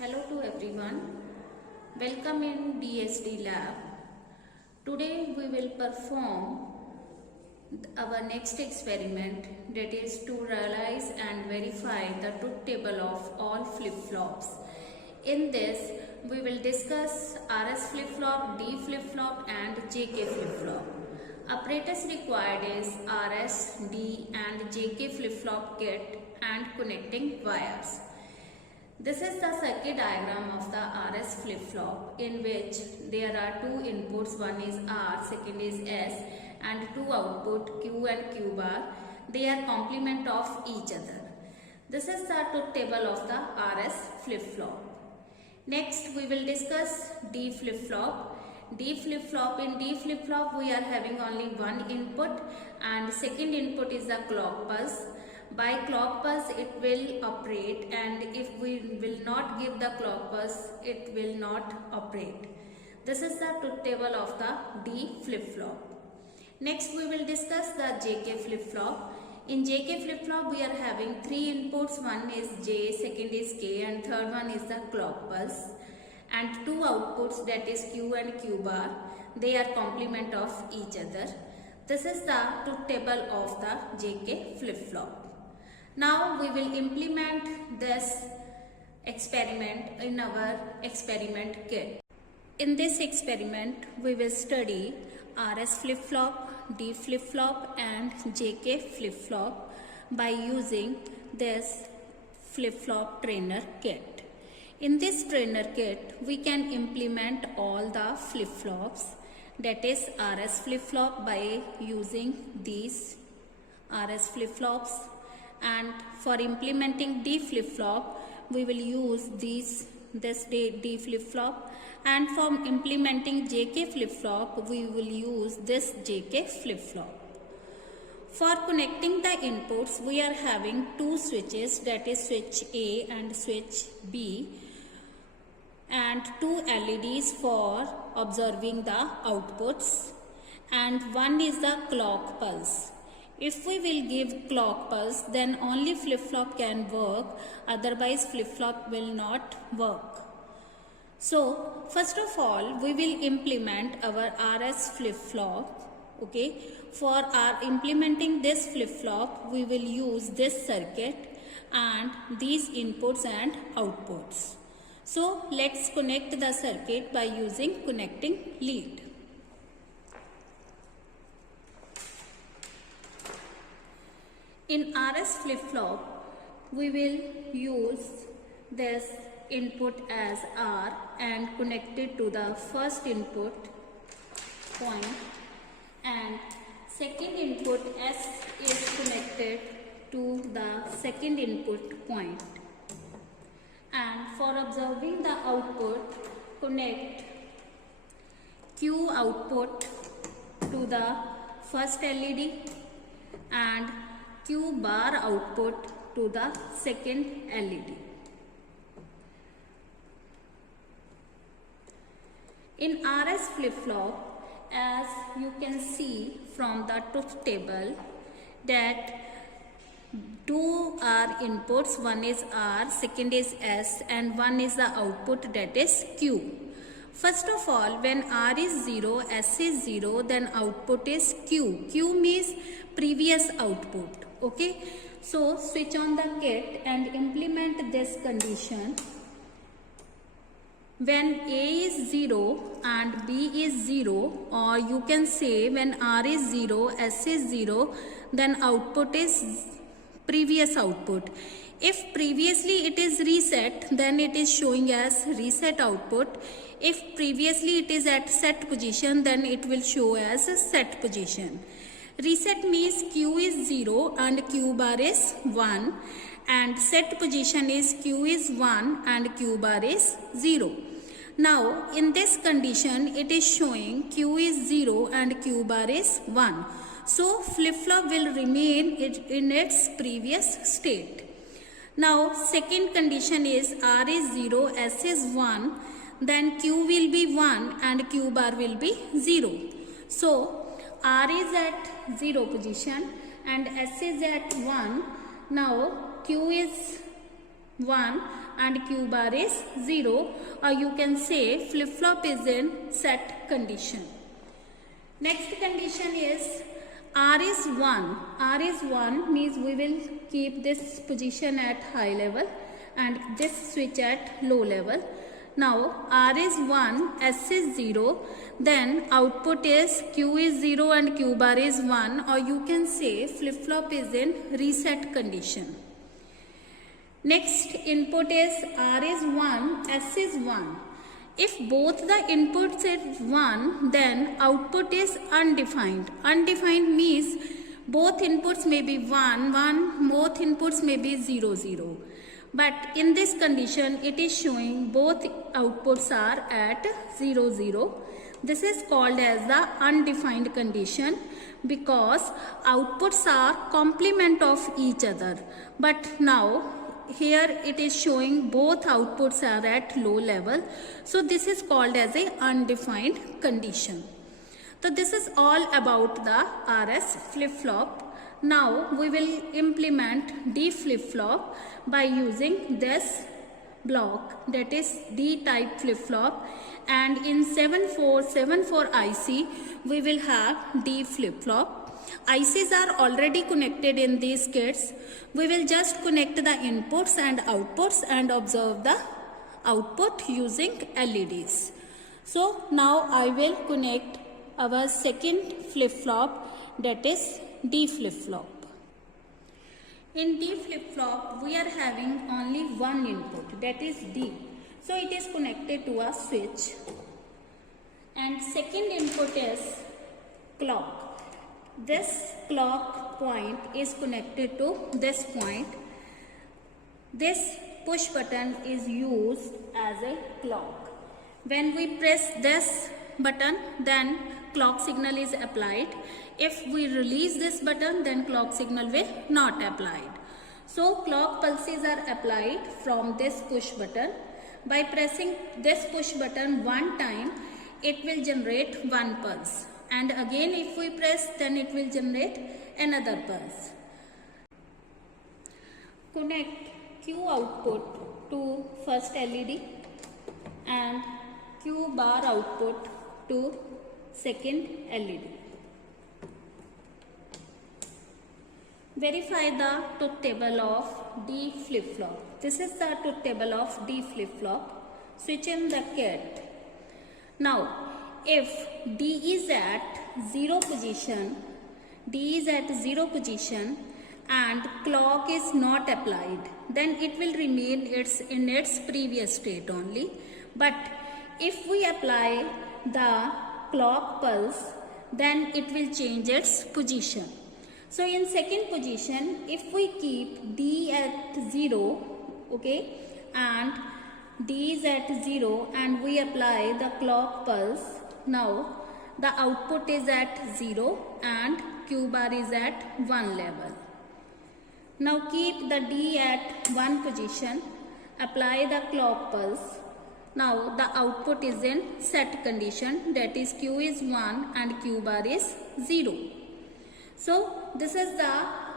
Hello to everyone. Welcome in DSD lab. Today we will perform our next experiment, that is to realize and verify the truth table of all flip-flops. In this we will discuss RS flip-flop, D flip-flop and JK flip-flop. Apparatus required is RS, D and JK flip-flop kit and connecting wires. This is the circuit diagram of the RS flip-flop, in which there are two inputs, one is R, second is S, and two output Q and Q bar. They are complement of each other. This is the truth table of the RS flip-flop. Next we will discuss D flip-flop. D flip-flop, in D flip-flop we are having only one input and second input is the clock pulse. By clock pulse it will operate, and if we will not give the clock pulse it will not operate. This is the truth table of the D flip-flop. Next we will discuss the JK flip-flop. In JK flip-flop we are having three inputs, one is J, second is K and third one is the clock pulse, and two outputs, that is Q and Q bar. They are complement of each other. This is the truth table of the JK flip-flop. Now we will implement this experiment in our experiment kit. In this experiment we will study RS flip-flop, D flip-flop and JK flip-flop by using this flip-flop trainer kit. In this trainer kit we can implement all the flip-flops, that is RS flip-flop by using these RS flip-flops, and for implementing D flip-flop we will use this D flip-flop, and for implementing JK flip-flop we will use this JK flip-flop. For connecting the inputs we are having two switches, that is switch A and switch B, and two LEDs for observing the outputs, and one is the clock pulse. If we will give clock pulse then only flip-flop can work, otherwise flip-flop will not work. So first of all we will implement our RS flip-flop. Okay, for our implementing this flip-flop we will use this circuit and these inputs and outputs. So let's connect the circuit by using connecting lead. In RS flip-flop we will use this input as R and connect it to the first input point, and second input S is connected to the second input point, and for observing the output connect Q output to the first LED and Q bar output to the second LED. In RS flip-flop, as you can see from the truth table, that two are inputs, one is R, second is S and one is the output, that is Q. First of all, when R is 0, S is 0, then output is Q. Q means previous output. Okay, so switch on the kit and implement this condition. When A is 0 and B is 0, or you can say when R is 0, S is 0, then output is previous output. If previously it is reset, then it is showing as reset output. If previously it is at set position, then it will show as set position. Reset means Q is 0 and Q bar is 1, and set position is Q is 1 and Q bar is 0. Now in this condition it is showing Q is 0 and Q bar is 1. So flip-flop will remain in its previous state. Now second condition is R is 0, S is 1, then Q will be 1 and Q bar will be 0. So R is at 0 position and S is at 1. Now Q is 1 and Q bar is 0, or you can say flip-flop is in set condition. Next condition is R is 1. R is 1 means we will keep this position at high level and this switch at low level. Now R is 1, S is 0, then output is Q is 0 and Q bar is 1, or you can say flip-flop is in reset condition. Next input is R is 1, S is 1. If both the inputs is 1, then output is undefined. Undefined means both inputs may be 1, 1, both inputs may be 0, 0. But in this condition, it is showing both outputs are at 0, 0. This is called as the undefined condition because outputs are complement of each other. But now, here it is showing both outputs are at low level. So this is called as a undefined condition. So this is all about the RS flip-flop. Now we will implement D flip-flop by using this block, that is D type flip-flop, and in 7474 IC we will have D flip-flop. ICs are already connected in these kits. We will just connect the inputs and outputs and observe the output using LEDs. So now I will connect our second flip-flop, that is D flip-flop. In D flip-flop we are having only one input, that is D. So it is connected to a switch. And second input is clock. This clock point is connected to this point. This push button is used as a clock. When we press this button, then clock signal is applied. If we release this button, then clock signal will not applied. So clock pulses are applied from this push button. By pressing this push button one time, it will generate one pulse. And again if we press, then it will generate another pulse. Connect Q output to first LED and Q bar output to second LED. Verify the truth table of D flip-flop. This is the truth table of D flip-flop. Switch in the kit. Now, if D is at 0 position, and clock is not applied, then it will remain in its previous state only. But if we apply the clock pulse, then it will change its position. So in second position, if we keep D at 0, okay, and D is at 0 and we apply the clock pulse, now the output is at 0 and Q bar is at 1 level. Now keep the D at 1 position, apply the clock pulse. Now the output is in set condition, that is Q is 1 and Q bar is 0. So this is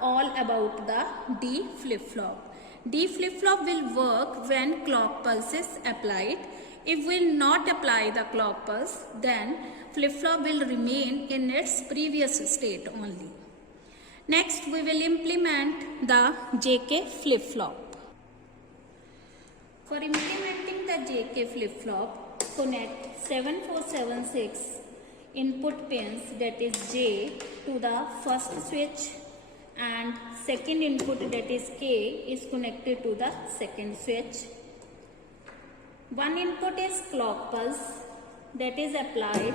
all about the D flip-flop. D flip-flop will work when clock pulse is applied. If we will not apply the clock pulse, then flip-flop will remain in its previous state only. Next, we will implement the JK flip-flop. For implementing the JK flip-flop, connect 7476 input pins, that is J, to the first switch, and second input, that is K, is connected to the second switch. One input is clock pulse, that is applied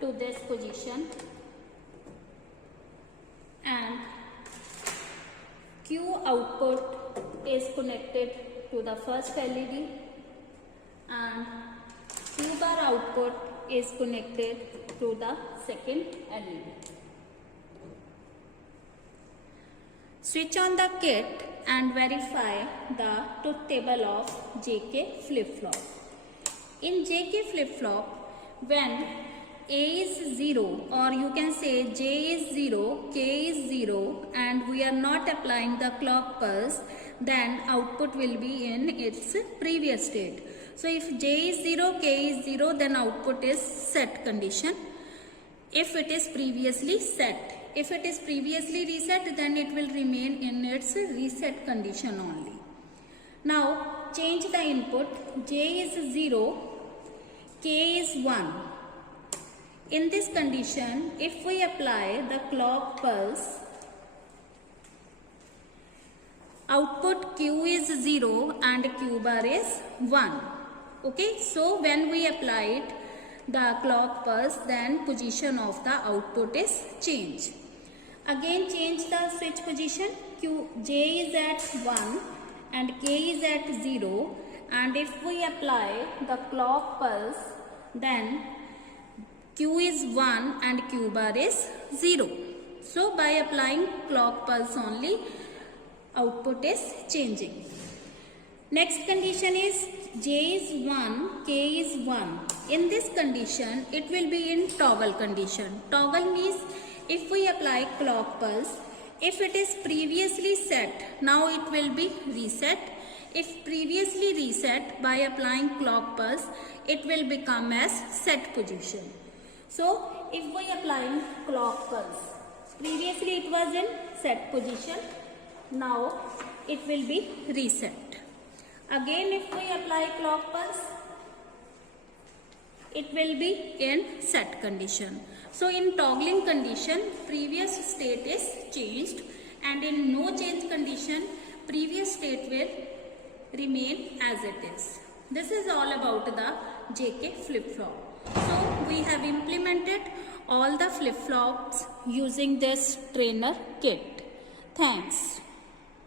to this position, and Q output is connected to the first LED and Q bar output is connected to the second LED. Switch on the kit and verify the truth table of JK flip-flop. In JK flip-flop, when A is 0, or you can say J is 0, K is 0, and we are not applying the clock pulse, then output will be in its previous state. So if J is 0, K is 0, then output is set condition. If it is previously set, if it is previously reset, then it will remain in its reset condition only. Now change the input. J is 0, K is 1. In this condition, if we apply the clock pulse, output Q is 0 and Q bar is 1. Okay, so when we applied the clock pulse, then position of the output is changed. Again change the switch position. J is at 1 and K is at 0, and if we apply the clock pulse, then Q is 1 and Q bar is 0. So by applying clock pulse only, output is changing. Next condition is J is 1, K is 1. In this condition, it will be in toggle condition. Toggle means if we apply clock pulse, if it is previously set, now it will be reset. If previously reset, by applying clock pulse, it will become as set position. So if we apply clock pulse, previously it was in set position, now it will be reset. Again if we apply clock pulse, it will be in set condition. So in toggling condition, previous state is changed, and in no change condition, previous state will remain as it is. This is all about the JK flip-flop. So we have implemented all the flip-flops using this trainer kit. Thanks.